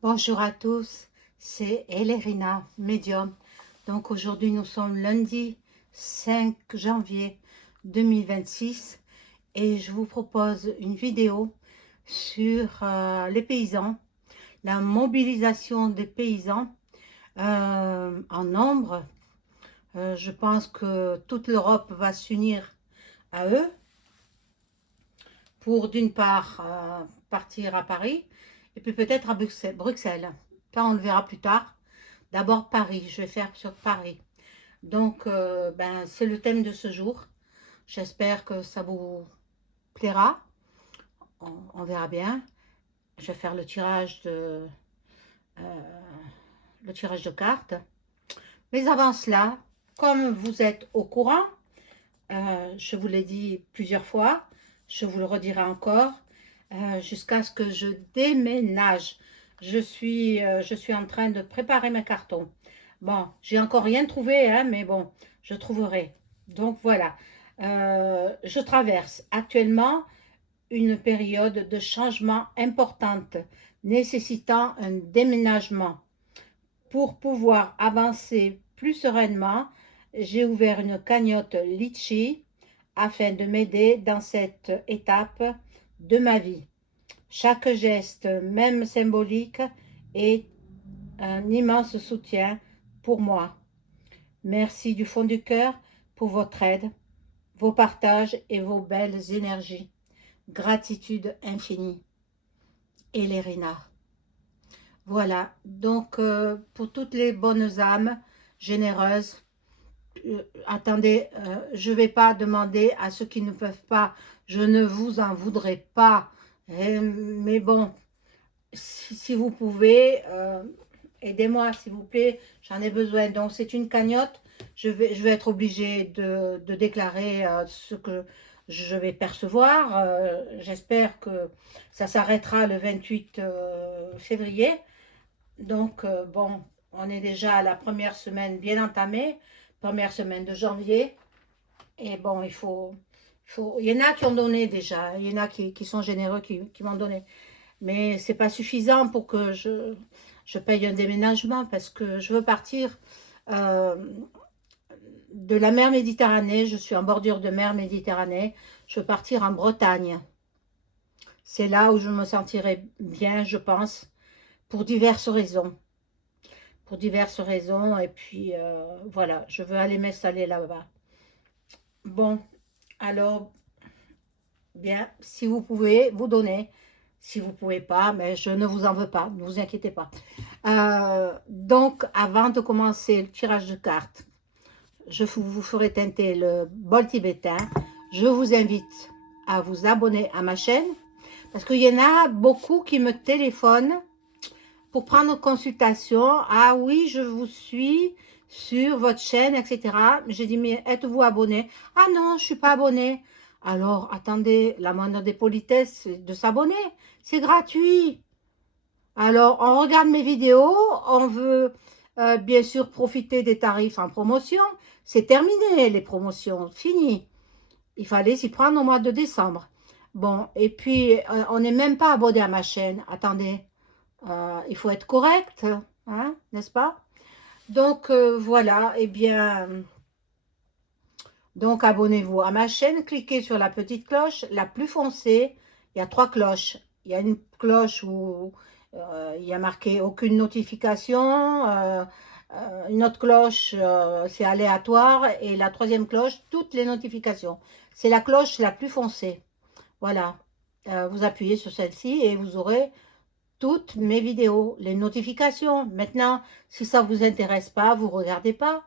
Bonjour à tous, c'est Elérina, médium. Donc aujourd'hui nous sommes lundi 5 janvier 2026 et je vous propose une vidéo sur les paysans, la mobilisation des paysans en nombre. Je pense que toute l'Europe va s'unir à eux pour d'une part partir à Paris et puis peut-être à Bruxelles. Ça on le verra plus tard. D'abord Paris, je vais faire sur Paris. Donc, c'est le thème de ce jour. J'espère que ça vous plaira. On verra bien. Je vais faire euh, le tirage de cartes. Mais avant cela, comme vous êtes au courant, je vous l'ai dit plusieurs fois, je vous le redirai encore, jusqu'à ce que je déménage. Je suis en train de préparer mes cartons. Bon, j'ai encore rien trouvé, hein, mais bon, je trouverai. Donc voilà, je traverse actuellement une période de changement importante, nécessitant un déménagement. Pour pouvoir avancer plus sereinement, j'ai ouvert une cagnotte Litchi afin de m'aider dans cette étape de ma vie. Chaque geste, même symbolique, est un immense soutien pour moi. Merci du fond du cœur pour votre aide, vos partages et vos belles énergies. Gratitude infinie. Elérina. Voilà, donc pour toutes les bonnes âmes généreuses, attendez, je ne vais pas demander à ceux qui ne peuvent pas, je ne vous en voudrais pas, mais bon, si vous pouvez, aidez-moi s'il vous plaît, j'en ai besoin. Donc c'est une cagnotte, je vais être obligée de déclarer ce que je vais percevoir. J'espère que ça s'arrêtera le 28 février. Donc bon, on est déjà à la première semaine bien entamée, première semaine de janvier. Et bon, il y en a qui ont donné déjà, il y en a qui sont généreux, qui m'ont donné. Mais c'est pas suffisant pour que je paye un déménagement parce que je veux partir euh, de la mer Méditerranée. Je suis en bordure de mer Méditerranée. Je veux partir en Bretagne. C'est là où je me sentirai bien, je pense, pour diverses raisons. Pour diverses raisons. Et puis, voilà, je veux aller m'installer là-bas. Bon, alors, bien, si vous pouvez, vous donnez. Si vous ne pouvez pas, mais je ne vous en veux pas, ne vous inquiétez pas. Donc, avant de commencer le tirage de cartes, je vous ferai teinter le bol tibétain. Je vous invite à vous abonner à ma chaîne parce qu'il y en a beaucoup qui me téléphonent pour prendre consultation. Ah oui, je vous suis sur votre chaîne, etc. J'ai dit, mais êtes-vous abonné? Ah non, je ne suis pas abonné. Alors, attendez, la moindre des politesses, c'est de s'abonner. C'est gratuit. Alors, on regarde mes vidéos, on veut bien sûr profiter des tarifs en promotion. C'est terminé, les promotions, fini. Il fallait s'y prendre au mois de décembre. Bon, et puis, on n'est même pas abonné à ma chaîne. Attendez, il faut être correct, hein, n'est-ce pas? Donc, voilà, eh bien, donc abonnez-vous à ma chaîne, cliquez sur la petite cloche, la plus foncée. Il y a 3 cloches. Il y a une cloche où il y a marqué aucune notification. Une autre cloche, c'est aléatoire. Et la troisième cloche, toutes les notifications. C'est la cloche la plus foncée. Voilà. Vous appuyez sur celle-ci et vous aurez toutes mes vidéos, les notifications. Maintenant, si ça ne vous intéresse pas, vous ne regardez pas.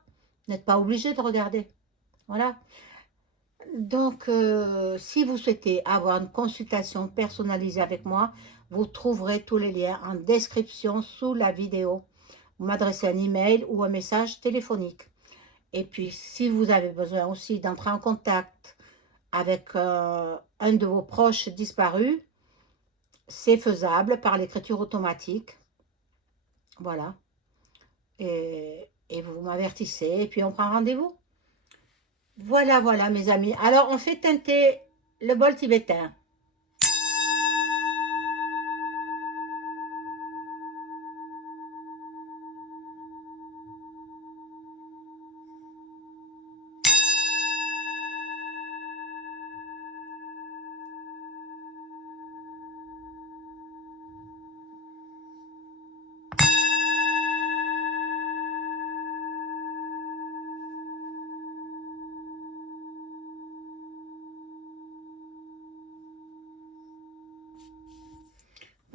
Vous n'êtes pas obligé de regarder. Voilà. Donc, si vous souhaitez avoir une consultation personnalisée avec moi, vous trouverez tous les liens en description sous la vidéo. Vous m'adressez un email ou un message téléphonique. Et puis, si vous avez besoin aussi d'entrer en contact avec un de vos proches disparus, c'est faisable par l'écriture automatique. Voilà. Et vous m'avertissez et puis on prend rendez-vous. Voilà, voilà, mes amis. Alors, on fait teinter le bol tibétain.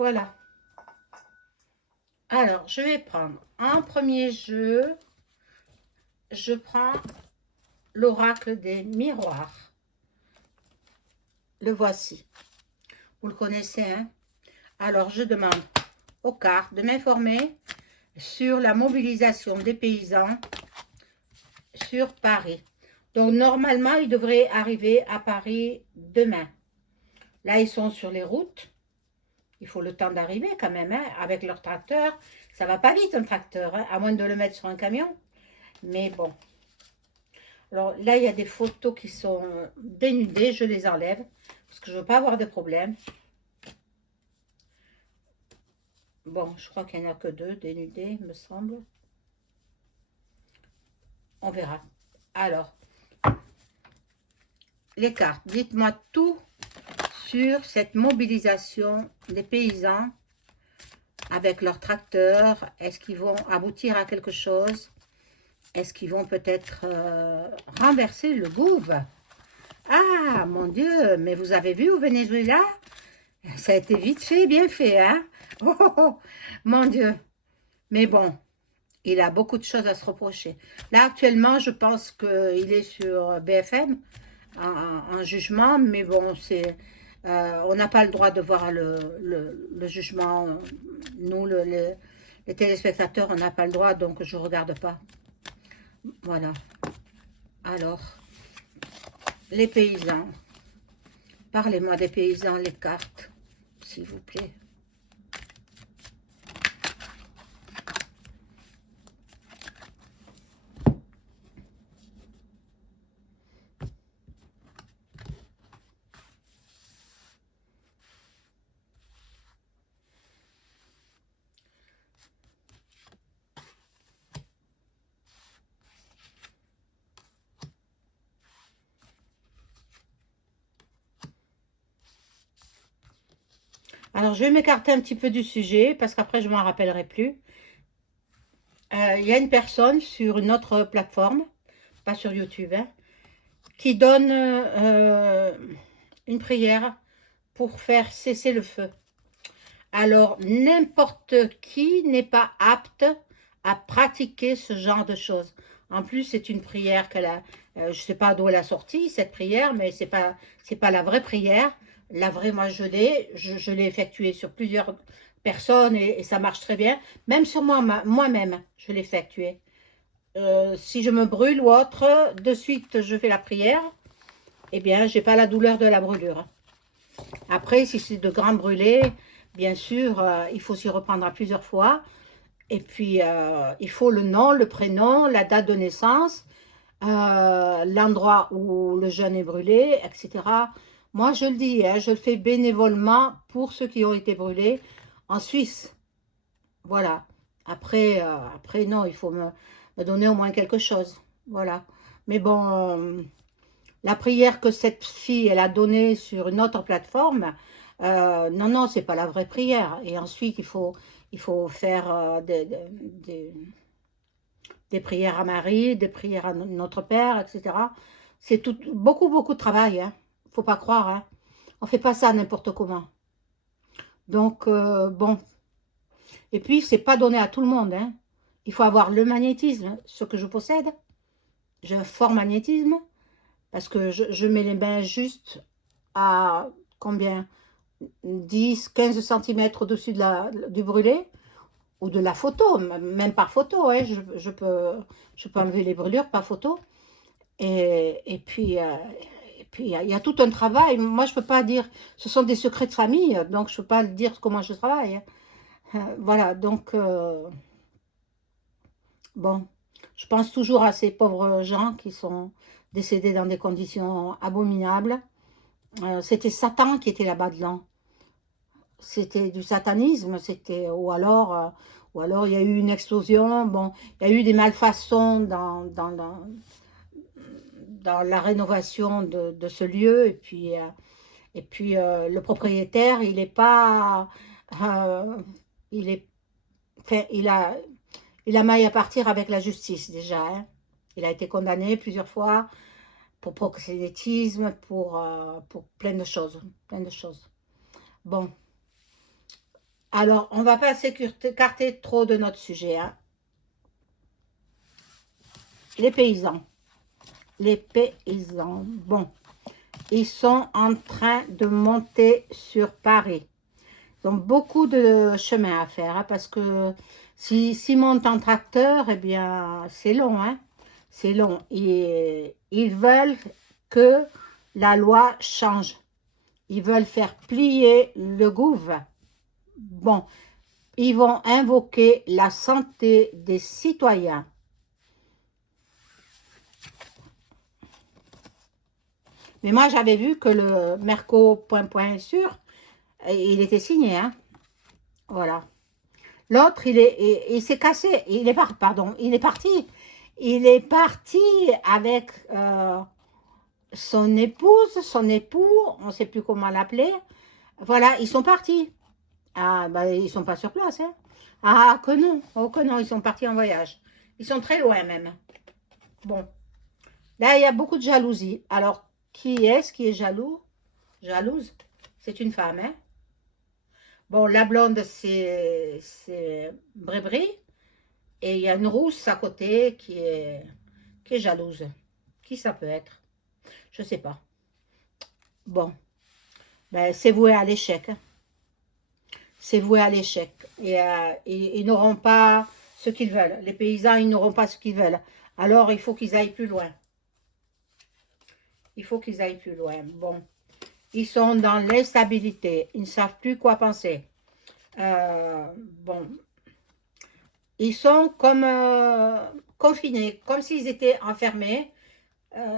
Voilà. Alors, je vais prendre un premier jeu. Je prends l'oracle des miroirs. Le voici. Vous le connaissez, hein? Alors, je demande aux cartes de m'informer sur la mobilisation des paysans sur Paris. Donc, normalement, ils devraient arriver à Paris demain. Là, ils sont sur les routes. Il faut le temps d'arriver quand même, hein, avec leur tracteur. Ça va pas vite, un tracteur, hein, à moins de le mettre sur un camion. Mais bon. Alors là, il y a des photos qui sont dénudées. Je les enlève parce que je veux pas avoir de problème. Bon, je crois qu'il n'y en a que 2 dénudées, me semble. On verra. Alors, les cartes. Dites-moi tout sur cette mobilisation des paysans avec leurs tracteurs. Est-ce qu'ils vont aboutir à quelque chose? Est-ce qu'ils vont peut-être renverser le gouvernement? Ah, mon Dieu, mais vous avez vu au Venezuela? Ça a été vite fait, bien fait, hein? Oh, oh, oh, mon Dieu. Mais bon, il a beaucoup de choses à se reprocher. Là, actuellement, je pense qu'il est sur BFM, en jugement, mais bon, c'est... on n'a pas le droit de voir le jugement. Nous, les téléspectateurs, on n'a pas le droit, donc je ne regarde pas. Voilà. Alors, les paysans. Parlez-moi des paysans, les cartes, s'il vous plaît. Alors, je vais m'écarter un petit peu du sujet, parce qu'après, je ne m'en rappellerai plus. Il y a une personne sur une autre plateforme, pas sur YouTube, hein, qui donne une prière pour faire cesser le feu. Alors, n'importe qui n'est pas apte à pratiquer ce genre de choses. En plus, c'est une prière qu'elle a, je ne sais pas d'où elle a sorti cette prière, mais c'est pas la vraie prière. La vraie, moi, je l'ai effectuée sur plusieurs personnes et ça marche très bien. Même sur moi-même, je l'ai effectuée. Si je me brûle ou autre, de suite, je fais la prière. Eh bien, j'ai pas la douleur de la brûlure. Après, si c'est de grands brûlés, bien sûr, il faut s'y reprendre à plusieurs fois. Et puis, il faut le nom, le prénom, la date de naissance, l'endroit où le jeune est brûlé, etc. Moi, je le dis, hein, je le fais bénévolement pour ceux qui ont été brûlés en Suisse. Voilà. Après non, il faut me donner au moins quelque chose. Voilà. Mais bon, la prière que cette fille, elle a donnée sur une autre plateforme, non, non, c'est pas la vraie prière. Et ensuite, il faut faire des prières à Marie, des prières à notre Père, etc. C'est tout, beaucoup, beaucoup de travail, hein. Faut pas croire, hein. On fait pas ça n'importe comment. Donc, bon. Et puis, c'est pas donné à tout le monde, hein. Il faut avoir le magnétisme, ce que je possède. J'ai un fort magnétisme, parce que je mets les mains juste à combien? 10, 15 cm au-dessus du brûlé, ou de la photo, même par photo, hein, je peux enlever les brûlures par photo. Et puis, il y a tout un travail. Moi, je ne peux pas dire, ce sont des secrets de famille, donc je ne peux pas dire comment je travaille. Voilà, donc, bon, je pense toujours à ces pauvres gens qui sont décédés dans des conditions abominables. C'était Satan qui était là-bas dedans. C'était du satanisme, c'était ou alors il y a eu une explosion. Bon, il y a eu des malfaçons dans la rénovation de ce lieu, et puis le propriétaire, il est pas, euh, il est, enfin, il a maille à partir avec la justice déjà, hein. Il a été condamné plusieurs fois pour proxénétisme, pour plein de choses, plein de choses. Bon. Alors, on va pas s'écarter trop de notre sujet, hein. Les paysans. Les paysans. Bon, ils sont en train de monter sur Paris. Ils ont beaucoup de chemin à faire, hein, parce que s'ils montent en tracteur, eh bien, c'est long, hein. C'est long. Et ils veulent que la loi change. Ils veulent faire plier le gouvernement. Bon, ils vont invoquer la santé des citoyens. Mais moi, j'avais vu que le Merco point sûr, il était signé, hein. Voilà. L'autre, il s'est cassé. Il est pardon, il est parti. Il est parti avec son épouse, son époux, on ne sait plus comment l'appeler. Voilà, ils sont partis. Ah, bah, ils sont pas sur place, hein. Ah, que non. Oh, que non, ils sont partis en voyage. Ils sont très loin même. Bon, là, il y a beaucoup de jalousie. Alors, qui est-ce qui est jaloux? Jalouse? C'est une femme, hein. Bon, la blonde, c'est Brébry. Et il y a une rousse à côté qui est jalouse. Qui ça peut être? Je sais pas. Bon, ben, c'est voué à l'échec, hein. C'est voué à l'échec. Et ils n'auront pas ce qu'ils veulent. Les paysans, ils n'auront pas ce qu'ils veulent. Alors, il faut qu'ils aillent plus loin. Il faut qu'ils aillent plus loin. Bon, ils sont dans l'instabilité. Ils ne savent plus quoi penser. Bon, ils sont comme confinés, comme s'ils étaient enfermés.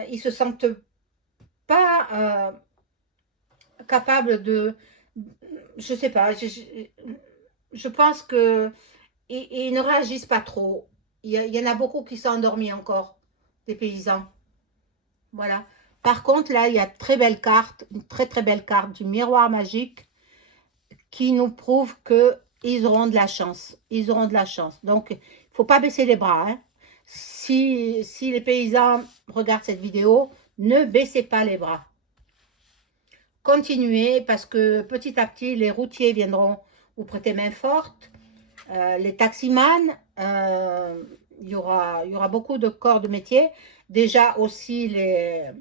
Ils se sentent pas capables de... Je sais pas, je pense que ils ne réagissent pas trop. Il y en a beaucoup qui sont endormis encore, des paysans. Voilà. Par contre, là, il y a très belle carte, une très très belle carte du miroir magique qui nous prouve qu'ils auront de la chance. Ils auront de la chance. Donc, il ne faut pas baisser les bras, hein. Si les paysans regardent cette vidéo, ne baissez pas les bras. Continuez parce que petit à petit, les routiers viendront vous prêter main forte. Les taximans, il y aura beaucoup de corps de métier. Déjà aussi les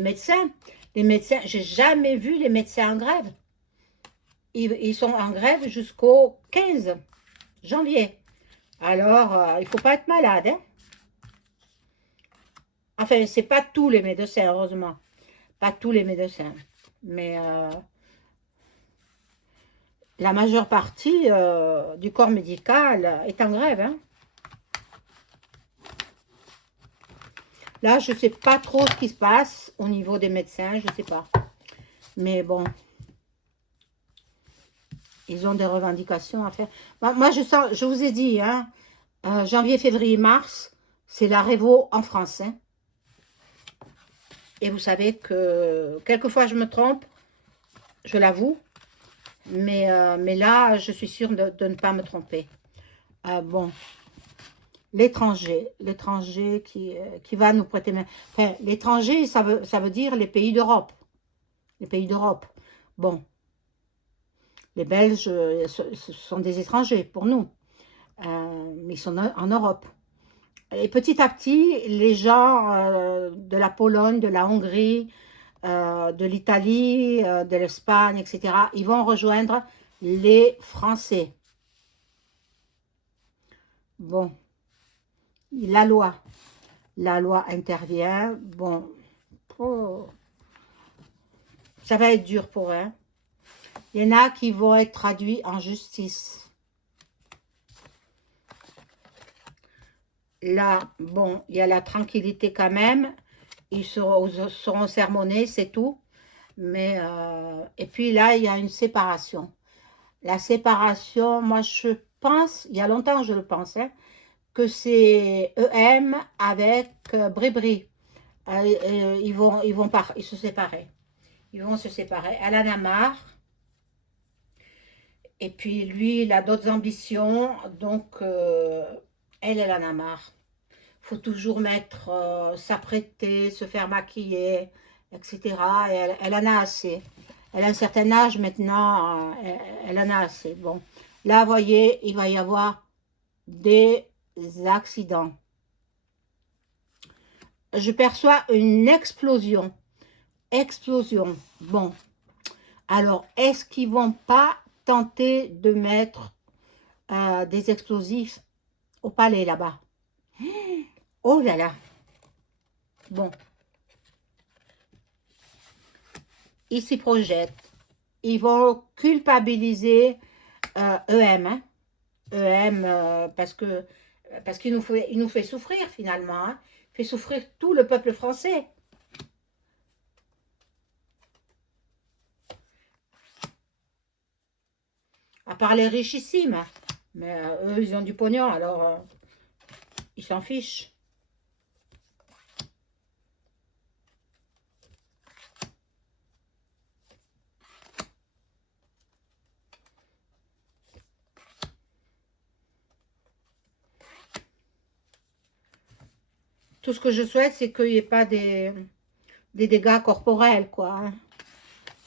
médecins. Les médecins, j'ai jamais vu les médecins en grève. Ils sont en grève jusqu'au 15 janvier. Alors, il ne faut pas être malade, hein. Enfin, c'est pas tous les médecins, heureusement. Pas tous les médecins. Mais la majeure partie du corps médical est en grève, hein. Là, je ne sais pas trop ce qui se passe au niveau des médecins, je ne sais pas. Mais bon, ils ont des revendications à faire. Moi, je sens, je vous ai dit, hein, janvier, février, mars, c'est la révo en France, hein. Et vous savez que quelquefois je me trompe, je l'avoue, mais là, je suis sûre de ne pas me tromper. Bon, l'étranger qui va nous prêter main. Enfin, l'étranger, ça veut dire les pays d'Europe. Les pays d'Europe. Bon, les Belges, ce sont des étrangers pour nous, mais ils sont en Europe. Et petit à petit, les gens de la Pologne, de la Hongrie, de l'Italie, de l'Espagne, etc., ils vont rejoindre les Français. Bon, la loi intervient. Bon, oh, ça va être dur pour eux, hein. Il y en a qui vont être traduits en justice. Là, bon, il y a la tranquillité quand même. Ils seront sermonnés, c'est tout. Mais, et puis là, il y a une séparation. La séparation, moi, je pense, il y a longtemps que je le pensais, que c'est EM avec Brébry. Ils vont se séparer. Ils vont se séparer. Elle en a marre. Et puis lui, il a d'autres ambitions. Donc, elle en a marre. Il faut toujours s'apprêter, se faire maquiller, etc. Et elle en a assez. Elle a un certain âge maintenant, elle en a assez. Bon, là, vous voyez, il va y avoir des accidents. Je perçois une explosion. Explosion. Bon, alors, est-ce qu'ils vont pas tenter de mettre des explosifs au palais là-bas? Oh là là. Bon, ils s'y projettent. Ils vont culpabiliser EM. Hein. EM parce qu'il nous fait souffrir finalement. Hein. Il fait souffrir tout le peuple français. À part les richissimes. Mais eux, ils ont du pognon, alors ils s'en fichent. Tout ce que je souhaite, c'est qu'il n'y ait pas des dégâts corporels, quoi. Hein.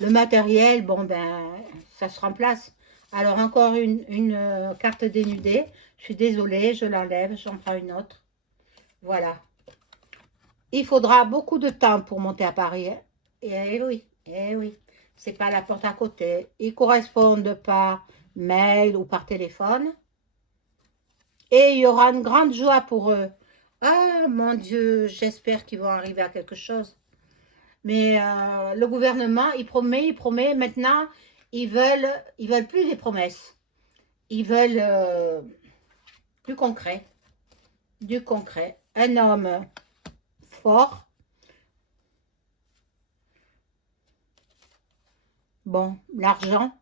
Le matériel, bon, ben, ça se remplace. Alors, encore une carte dénudée. Je suis désolée, je l'enlève, j'en prends une autre. Voilà. Il faudra beaucoup de temps pour monter à Paris. Hein. Et oui. C'est pas la porte à côté. Ils correspondent par mail ou par téléphone. Et il y aura une grande joie pour eux. Ah, mon Dieu, j'espère qu'ils vont arriver à quelque chose. Mais le gouvernement, il promet. Maintenant, ils veulent plus des promesses. Ils veulent du concret. Du concret. Un homme fort. Bon, l'argent.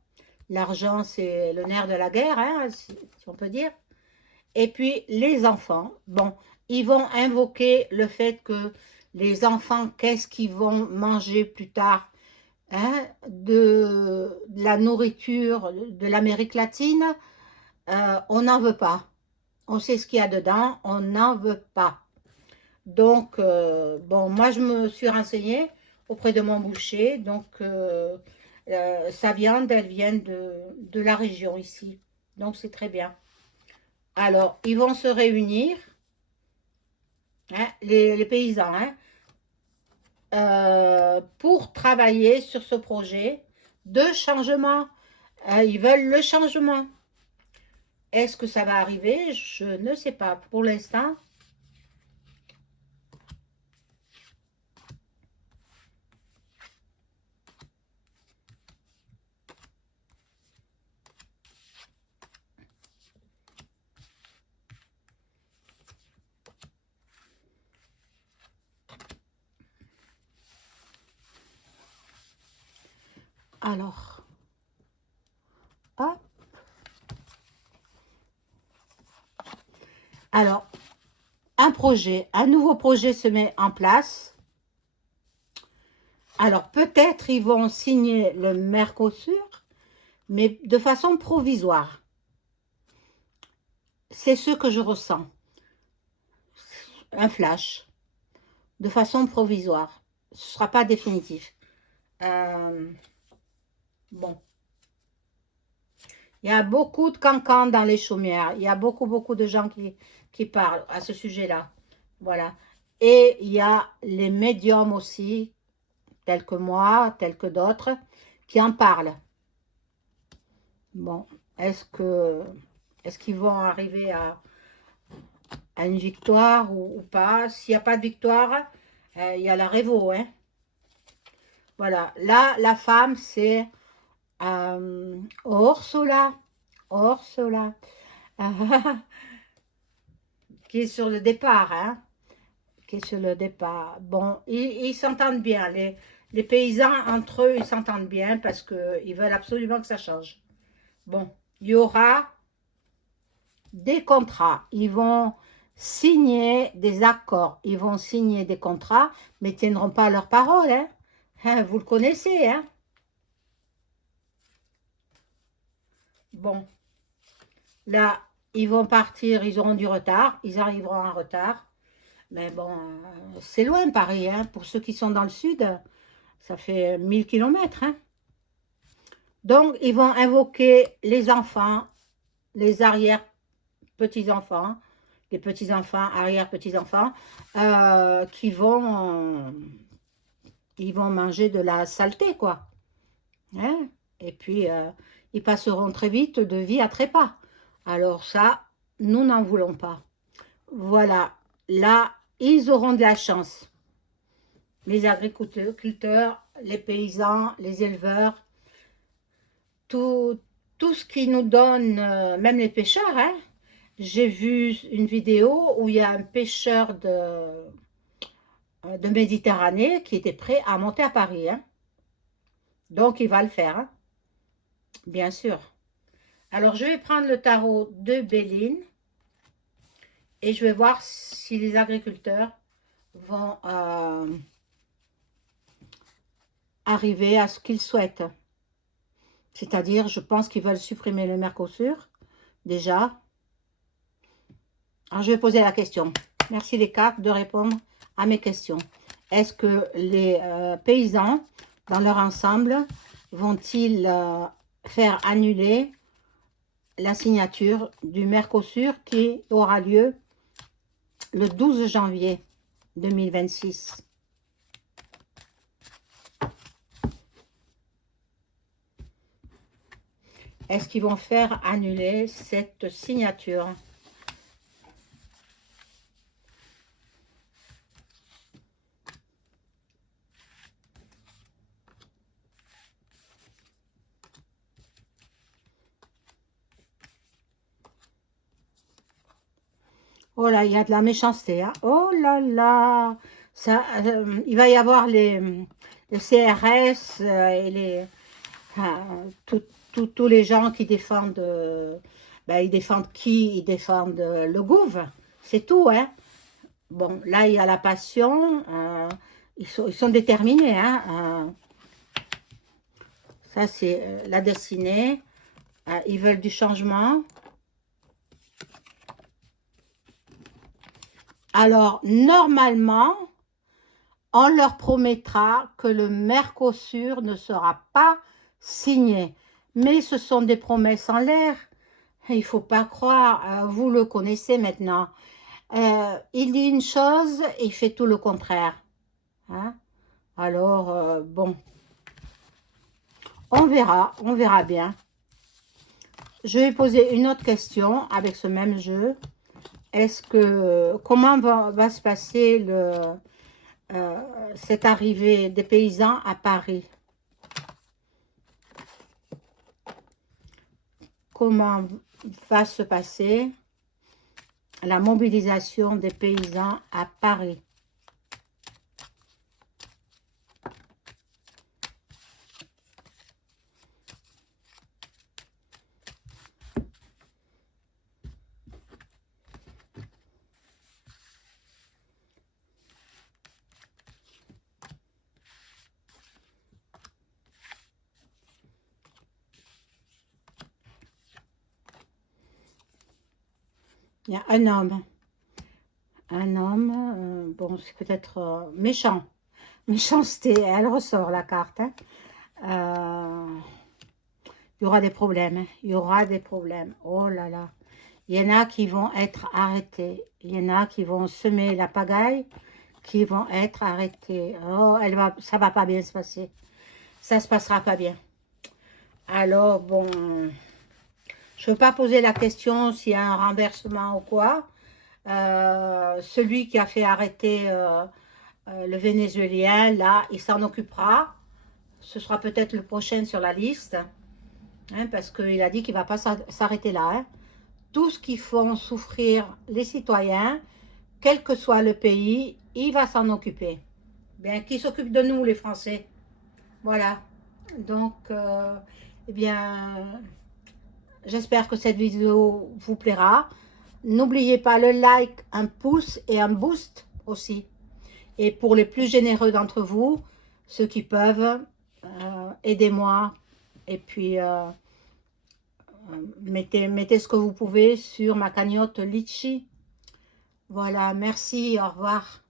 L'argent, c'est le nerf de la guerre, hein, si on peut dire. Et puis, les enfants. Bon, ils vont invoquer le fait que les enfants, qu'est-ce qu'ils vont manger plus tard? Hein, de la nourriture de l'Amérique latine, on n'en veut pas. On sait ce qu'il y a dedans, on n'en veut pas. Donc, bon, moi, je me suis renseignée auprès de mon boucher. Donc, sa viande, elle vient de la région ici. Donc, c'est très bien. Alors, ils vont se réunir, hein, les paysans, hein, pour travailler sur ce projet de changement. Ils veulent le changement. Est-ce que ça va arriver? Je ne sais pas. Pour l'instant, alors, hop. Alors, un nouveau projet se met en place. Alors, peut-être ils vont signer le Mercosur, mais de façon provisoire. C'est ce que je ressens. Un flash, de façon provisoire. Ce ne sera pas définitif. Bon. Il y a beaucoup de cancans dans les chaumières. Il y a beaucoup de gens qui parlent à ce sujet-là. Voilà. Et il y a les médiums aussi, tels que moi, tels que d'autres, qui en parlent. Bon, est-ce qu'ils vont arriver à une victoire ou pas? S'il n'y a pas de victoire, il y a la Révo, hein. Voilà. Là, la femme, c'est Ursula. Ursula. Qui est sur le départ, hein. Qui est sur le départ. Bon, ils s'entendent bien. Les paysans, entre eux, ils s'entendent bien parce qu'ils veulent absolument que ça change. Bon, il y aura des contrats. Ils vont signer des accords. Ils vont signer des contrats, mais ils ne tiendront pas leur parole. Hein. Hein, vous le connaissez, hein. Bon, là, ils vont partir, ils auront du retard. Ils arriveront en retard. Mais bon, c'est loin Paris, hein. Pour ceux qui sont dans le sud, ça fait 1000 km. Hein. Donc, ils vont invoquer les enfants, les arrière-petits-enfants, les petits-enfants, arrière-petits-enfants, qui vont, ils vont manger de la saleté, quoi. Hein. Et puis, ils passeront très vite de vie à trépas. Alors ça, nous n'en voulons pas. Voilà, là, ils auront de la chance. Les agriculteurs, les paysans, les éleveurs, tout, tout ce qui nous donne, même les pêcheurs, hein. J'ai vu une vidéo où il y a un pêcheur de Méditerranée qui était prêt à monter à Paris, hein. Donc, il va le faire, hein, bien sûr. Alors, je vais prendre le tarot de Béline et je vais voir si les agriculteurs vont arriver à ce qu'ils souhaitent. C'est-à-dire, je pense qu'ils veulent supprimer le Mercosur, déjà. Alors, je vais poser la question. Merci les cartes de répondre à mes questions. Est-ce que les paysans, dans leur ensemble, vont-ils faire annuler la signature du Mercosur qui aura lieu le 12 janvier 2026? Est-ce qu'ils vont faire annuler cette signature? Oh là, il y a de la méchanceté, hein. Oh là là, ça, il va y avoir les CRS et les, tous les gens qui défendent, ben, ils défendent qui? Ils défendent le gouv, c'est tout, hein. Bon, là, il y a la passion, ils sont déterminés, hein. Ça, c'est la destinée, ils veulent du changement. Alors, normalement, on leur promettra que le Mercosur ne sera pas signé. Mais ce sont des promesses en l'air. Il ne faut pas croire, vous le connaissez maintenant. Il dit une chose et il fait tout le contraire. Hein. Alors, bon, on verra bien. Je vais poser une autre question avec ce même jeu. Comment va se passer cette arrivée des paysans à Paris? Comment va se passer la mobilisation des paysans à Paris? Il y a un homme. Un homme, bon, c'est peut-être méchant. Méchanceté, elle ressort la carte. Hein. Il y aura des problèmes. Hein. Il y aura des problèmes. Oh là là. Il y en a qui vont être arrêtés. Il y en a qui vont semer la pagaille, qui vont être arrêtés. Oh, ça va pas bien se passer. Ça se passera pas bien. Alors, bon, je ne veux pas poser la question s'il y a un renversement ou quoi. Celui qui a fait arrêter le Vénézuélien, là, il s'en occupera. Ce sera peut-être le prochain sur la liste, hein, parce qu'il a dit qu'il ne va pas s'arrêter là. Hein. Tout ce qui font souffrir les citoyens, quel que soit le pays, il va s'en occuper. Bien, qui s'occupe de nous, les Français? Voilà. Donc, eh bien, j'espère que cette vidéo vous plaira. N'oubliez pas le like, un pouce et un boost aussi. Et pour les plus généreux d'entre vous, ceux qui peuvent, aidez-moi. Et puis, mettez ce que vous pouvez sur ma cagnotte Litchi. Voilà, merci, au revoir.